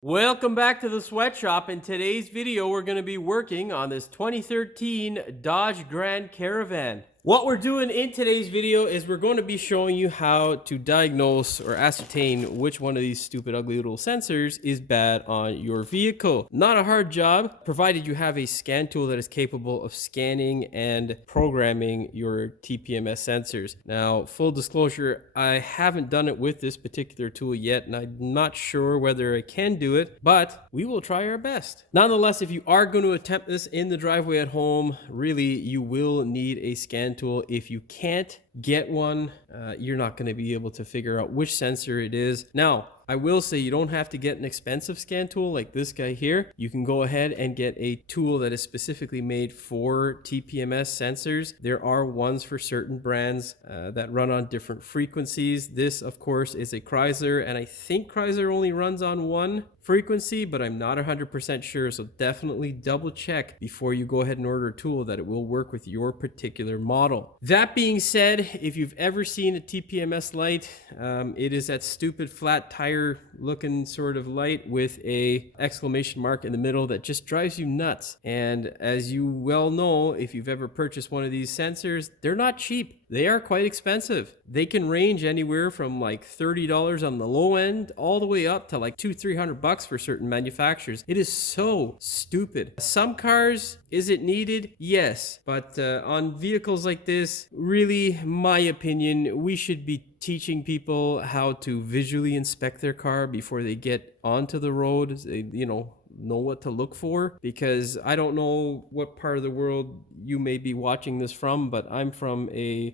Welcome back to the sweatshop. In today's video, we're going to be working on this 2013 Dodge Grand Caravan. What we're doing in today's video is we're going to be showing you how to diagnose or ascertain which one of these stupid ugly little sensors is bad on your vehicle. Not a hard job, provided you have a scan tool that is capable of scanning and programming your TPMS sensors. Now, full disclosure, I haven't done it with this particular tool yet, and I'm not sure whether I can do it, but we will try our best. Nonetheless, if you are going to attempt this in the driveway at home, really, you will need a scan tool. If you can't get one, you're not going to be able to figure out which sensor it is. Now, I will say you don't have to get an expensive scan tool like this guy here. You can go ahead and get a tool that is specifically made for TPMS sensors. There are ones for certain brands that run on different frequencies. This, of course, is a Chrysler, and I think Chrysler only runs on one frequency, but I'm not 100% sure, so definitely double check before you go ahead and order a tool that it will work with your particular model. That being said, if you've ever seen a TPMS light, it is that stupid flat tire looking sort of light with a exclamation mark in the middle that just drives you nuts. And as you well know, if you've ever purchased one of these sensors, they're not cheap. They are quite expensive. They can range anywhere from like $30 on the low end all the way up to like $200-300 for certain manufacturers. It is so stupid. Some cars, is it needed? Yes. But on vehicles like this, really, my opinion, we should be teaching people how to visually inspect their car before they get onto the road. They, know what to look for, because I don't know what part of the world you may be watching this from, but I'm from a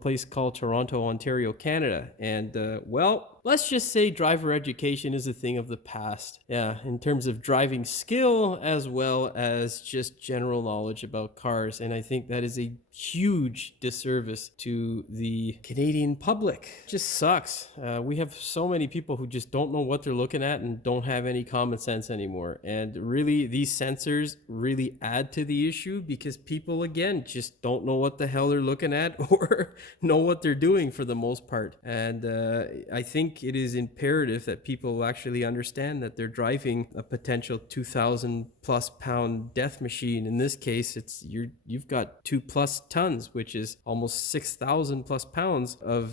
place called Toronto, Ontario, Canada, and well, let's just say driver education is a thing of the past. Yeah, in terms of driving skill as well as just general knowledge about cars, and I think that is a huge disservice to the Canadian public. It just sucks. We have so many people who just don't know what they're looking at and don't have any common sense anymore. And really, these sensors really add to the issue because people, again, just don't know what the hell they're looking at or know what they're doing for the most part. And I think it is imperative that people actually understand that they're driving a potential 2,000 plus pound death machine. In this case, you've got 2+ tons, which is almost 6,000 plus pounds of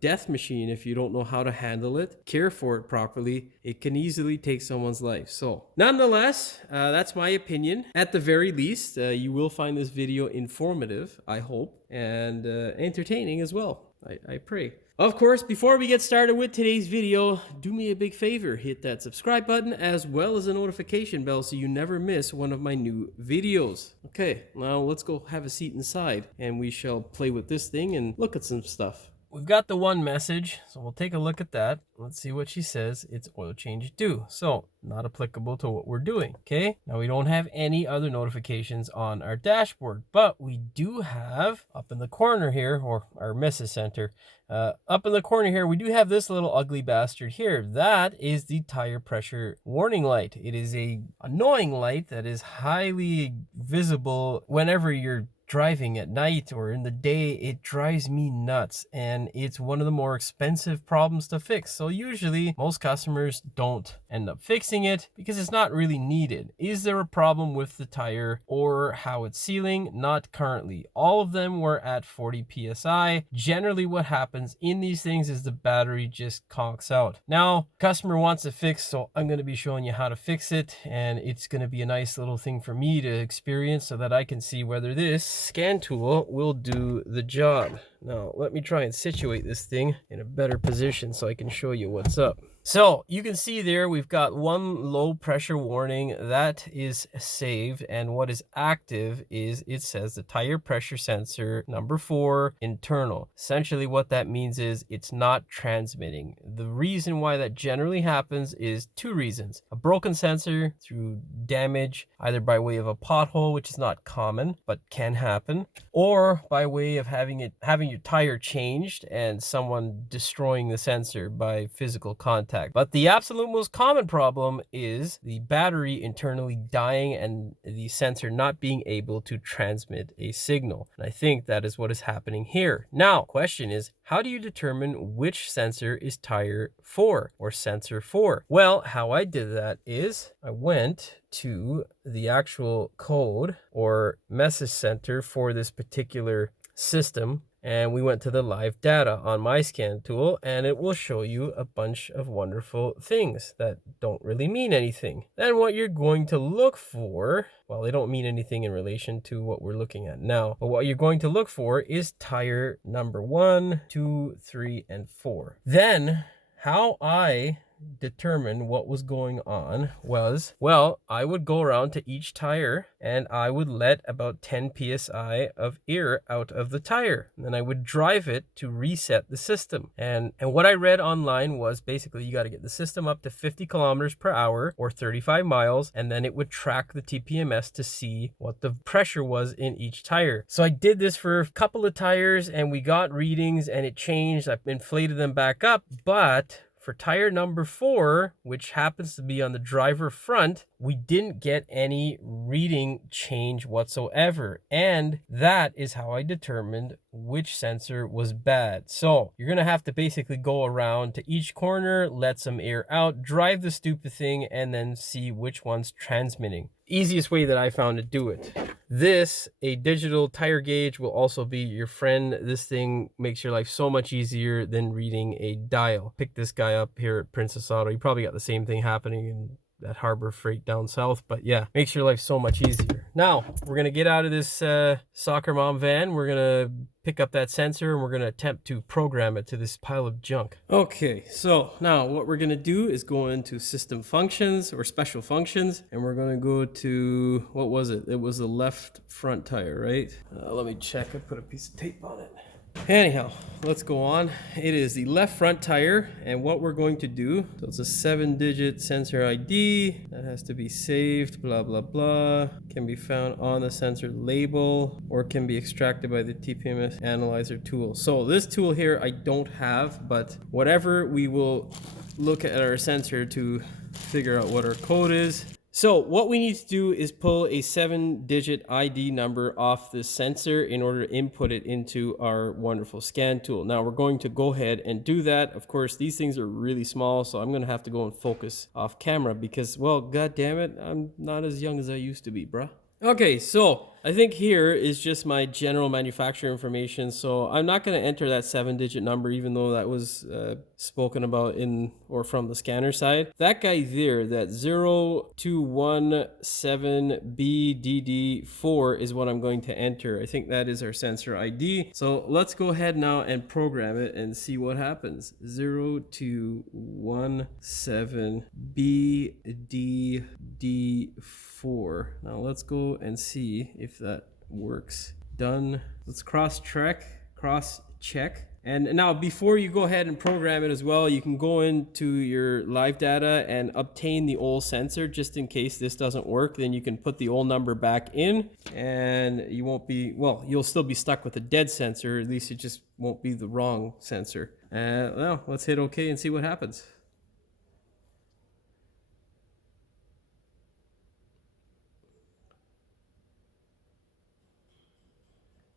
death machine. If you don't know how to handle it, care for it properly, it can easily take someone's life. So nonetheless, that's my opinion. At the very least, you will find this video informative, I hope, and entertaining as well. I pray. Of course, before we get started with today's video, do me a big favor, hit that subscribe button as well as the notification bell so you never miss one of my new videos. Okay, now let's go have a seat inside and we shall play with this thing and look at some stuff. We've got the one message, so we'll take a look at that. Let's see what she says. It's oil change due. So not applicable to what we're doing. Okay. Now we don't have any other notifications on our dashboard, but we do have up in the corner here, or our message center, up in the corner here, we do have this little ugly bastard here. That is the tire pressure warning light. It is a annoying light that is highly visible whenever you're driving at night or in the day. It drives me nuts, and it's one of the more expensive problems to fix. So usually most customers don't end up fixing it because it's not really needed. Is there a problem with the tire or how it's sealing? Not currently. All of them were at 40 psi. Generally what happens in these things is the battery just conks out. Now customer wants a fix, so I'm going to be showing you how to fix it, and it's going to be a nice little thing for me to experience so that I can see whether this scan tool will do the job. Now let me try and situate this thing in a better position so I can show you what's up. So you can see there we've got one low pressure warning that is saved, and what is active is it says the tire pressure sensor number 4 internal. Essentially what that means is it's not transmitting. The reason why that generally happens is 2 reasons: a broken sensor through damage either by way of a pothole, which is not common but can happen, or by way of having your tire changed and someone destroying the sensor by physical contact. contact. But the absolute most common problem is the battery internally dying and the sensor not being able to transmit a signal. And I think that is what is happening here. Now, question is, how do you determine which sensor is tire 4 or sensor 4? Well, how I did that is I went to the actual code or message center for this particular system, and we went to the live data on my scan tool, and it will show you a bunch of wonderful things that don't really mean anything. Then what you're going to look for, well, they don't mean anything in relation to what we're looking at now, but what you're going to look for is tire number 1, 2, 3, and 4. Then how I determine what was going on was, well, I would go around to each tire and I would let about 10 psi of air out of the tire, and then I would drive it to reset the system. And what I read online was basically you got to get the system up to 50 kilometers per hour or 35 miles, and then it would track the TPMS to see what the pressure was in each tire. So I did this for a couple of tires and we got readings and it changed. I've inflated them back up, but for tire number 4, which happens to be on the driver front, we didn't get any reading change whatsoever. And that is how I determined which sensor was bad. So you're gonna have to basically go around to each corner, let some air out, drive the stupid thing, and then see which one's transmitting. Easiest way that I found to do it. This, a digital tire gauge, will also be your friend. This thing makes your life so much easier than reading a dial. Pick this guy up here at Princess Auto. You probably got the same thing happening in that Harbor Freight down south, but yeah, makes your life so much easier. Now, we're gonna get out of this soccer mom van. We're gonna pick up that sensor and we're gonna attempt to program it to this pile of junk. Okay, so now what we're gonna do is go into system functions or special functions, and we're gonna go to, what was it? It was the left front tire, right? Let me check. I put a piece of tape on it. Anyhow, let's go on. It is the left front tire, and what we're going to do, so it's a 7-digit sensor ID that has to be saved, blah blah blah, can be found on the sensor label or can be extracted by the TPMS analyzer tool. So this tool here I don't have, but whatever, we will look at our sensor to figure out what our code is. So what we need to do is pull a 7-digit ID number off this sensor in order to input it into our wonderful scan tool. Now we're going to go ahead and do that. Of course, these things are really small, so I'm going to have to go and focus off camera because, well, god damn it, I'm not as young as I used to be, bruh. Okay, so I think here is just my general manufacturer information. So I'm not going to enter that 7-digit number, even though that was spoken about in or from the scanner side. That guy there, that 0217BDD4 is what I'm going to enter. I think that is our sensor ID. So let's go ahead now and program it and see what happens. 0217BDD4. Now let's go and see if that works. Done. Let's cross check. And now before you go ahead and program it as well, you can go into your live data and obtain the old sensor just in case this doesn't work. Then you can put the old number back in and you won't be, well, you'll still be stuck with a dead sensor. At least it just won't be the wrong sensor. Well, let's hit OK and see what happens.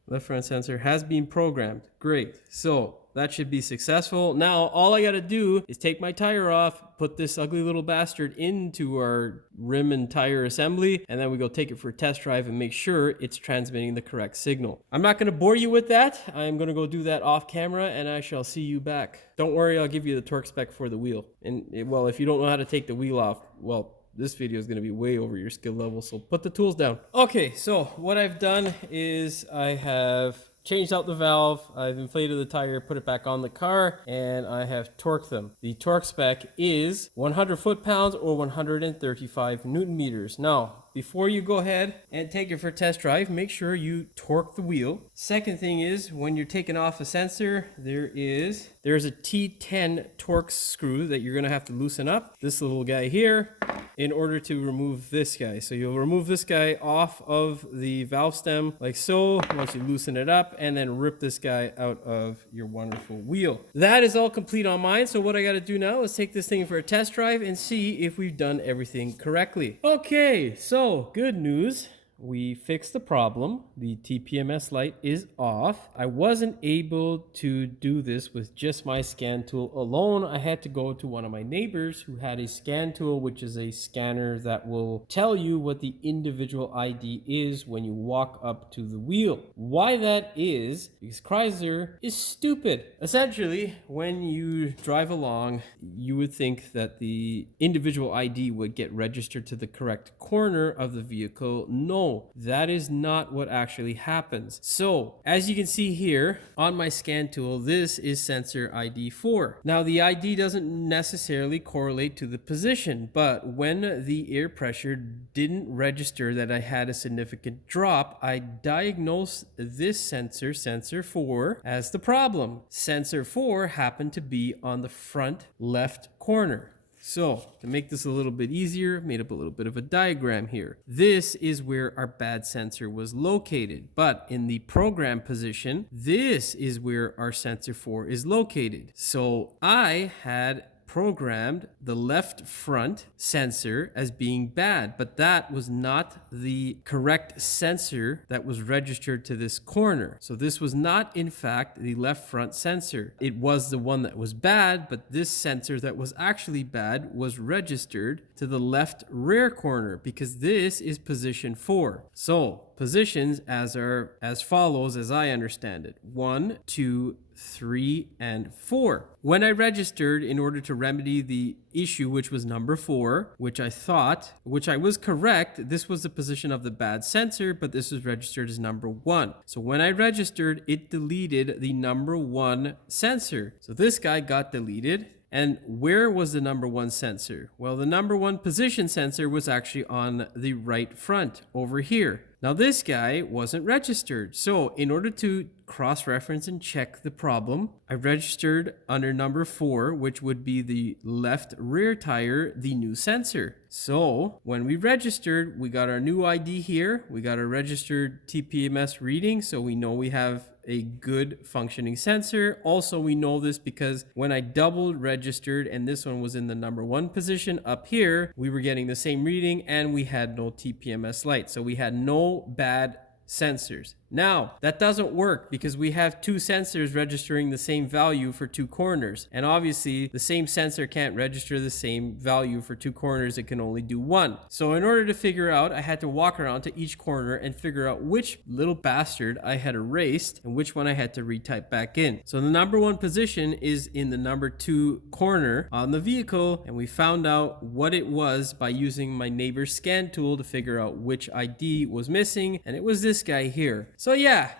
Left front sensor has been programmed. Great. So that should be successful. Now, all I got to do is take my tire off, put this ugly little bastard into our rim and tire assembly, and then we go take it for a test drive and make sure it's transmitting the correct signal. I'm not going to bore you with that. I'm going to go do that off camera and I shall see you back. Don't worry, I'll give you the torque spec for the wheel. And well, if you don't know how to take the wheel off, well, this video is going to be way over your skill level, so put the tools down. Okay, so what I've done is I have changed out the valve, I've inflated the tire, put it back on the car, and I have torqued them. The torque spec is 100 foot-pounds or 135 Newton meters. Now, before you go ahead and take it for a test drive, make sure you torque the wheel. Second thing is, when you're taking off a sensor, there's a T10 torque screw that you're gonna have to loosen up. This little guy here. in order to remove this guy. So you'll remove this guy off of the valve stem like so, once you loosen it up, and then rip this guy out of your wonderful wheel. That is all complete on mine. So what I got to do now is take this thing for a test drive and see if we've done everything correctly. Okay, so good news. We fixed the problem. The TPMS light is off. I wasn't able to do this with just my scan tool alone. I had to go to one of my neighbors who had a scan tool, which is a scanner that will tell you what the individual ID is when you walk up to the wheel. Why that is, because Chrysler is stupid. Essentially, when you drive along, you would think that the individual ID would get registered to the correct corner of the vehicle. No, that is not what actually happens. So as you can see here on my scan tool, this is sensor ID 4. Now the ID doesn't necessarily correlate to the position, but when the air pressure didn't register that I had a significant drop, I diagnosed this sensor, sensor 4, as the problem. Sensor 4 happened to be on the front left corner. So to make this a little bit easier, made up a little bit of a diagram here. This is where our bad sensor was located, but in the program position, this is where our sensor 4 is located. So I had programmed the left front sensor as being bad, but that was not the correct sensor that was registered to this corner. So this was not in fact the left front sensor. It was the one that was bad, but this sensor that was actually bad was registered to the left rear corner because this is position 4. So positions as follows as I understand it: 1, 2, 3, and 4. When I registered in order to remedy the issue, which was number 4, which I was correct, this was the position of the bad sensor, but this was registered as number 1. So when I registered, it deleted the number 1 sensor. So this guy got deleted. And where was the number 1 sensor? Well, the number 1 position sensor was actually on the right front over here. Now this guy wasn't registered. So in order to cross-reference and check the problem, I registered under number 4, which would be the left rear tire, the new sensor. So when we registered, we got our new ID here. We got our registered TPMS reading. So we know we have a good functioning sensor. Also, we know this because when I double registered and this one was in the number 1 position up here, we were getting the same reading and we had no TPMS light. So we had no bad sensors. Now, that doesn't work because we have 2 sensors registering the same value for 2 corners. And obviously, the same sensor can't register the same value for 2 corners. It can only do 1. So in order to figure out, I had to walk around to each corner and figure out which little bastard I had erased and which one I had to retype back in. So the number 1 position is in the number 2 corner on the vehicle. And we found out what it was by using my neighbor's scan tool to figure out which ID was missing. And it was this guy here. So yeah,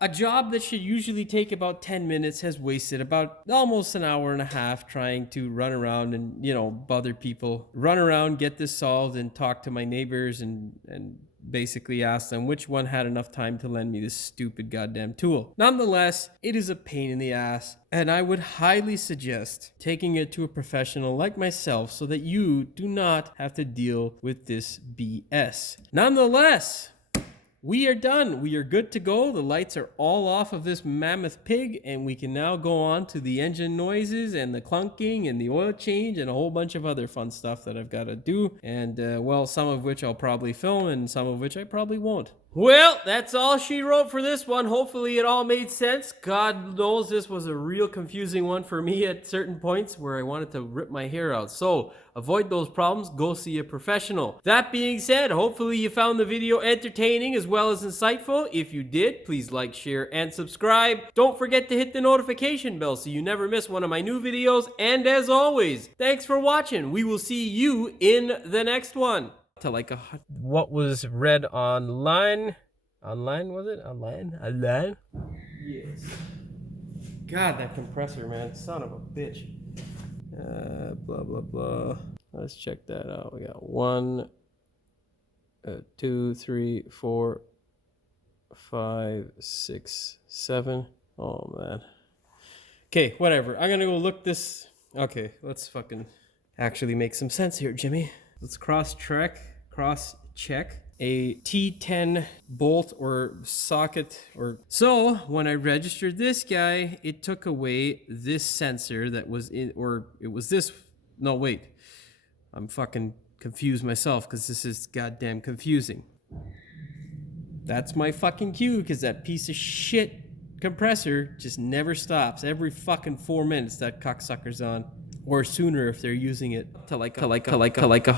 a job that should usually take about 10 minutes has wasted about almost an hour and a half trying to run around and, bother people. Run around, get this solved, and talk to my neighbors and basically ask them which one had enough time to lend me this stupid goddamn tool. Nonetheless, it is a pain in the ass, and I would highly suggest taking it to a professional like myself so that you do not have to deal with this BS. Nonetheless, we are done. We are good to go. The lights are all off of this mammoth pig, and we can now go on to the engine noises and the clunking and the oil change and a whole bunch of other fun stuff that I've got to do. And, some of which I'll probably film and some of which I probably won't. Well, that's all she wrote for this one. Hopefully it all made sense. God knows this was a real confusing one for me at certain points where I wanted to rip my hair out. So avoid those problems. Go see a professional. That being said, hopefully you found the video entertaining as well as insightful. If you did, please like, share, and subscribe. Don't forget to hit the notification bell so you never miss one of my new videos. And as always, thanks for watching. We will see you in the next one. To what was read online. Was it? Online? Yes. God, that compressor, man. Son of a bitch. Blah, blah, blah. Let's check that out. We got 1, 2, 3, 4, 5, 6, 7. Oh, man. Okay, whatever. I'm gonna go look this. Okay, let's fucking actually make some sense here, Jimmy. Let's cross check a T10 bolt or socket so when I registered this guy, it took away this sensor that was in, or it was this, no wait, I'm fucking confused myself because this is goddamn confusing. That's my fucking cue, because that piece of shit compressor just never stops. Every fucking 4 minutes that cocksucker's on, or sooner if they're using it to like a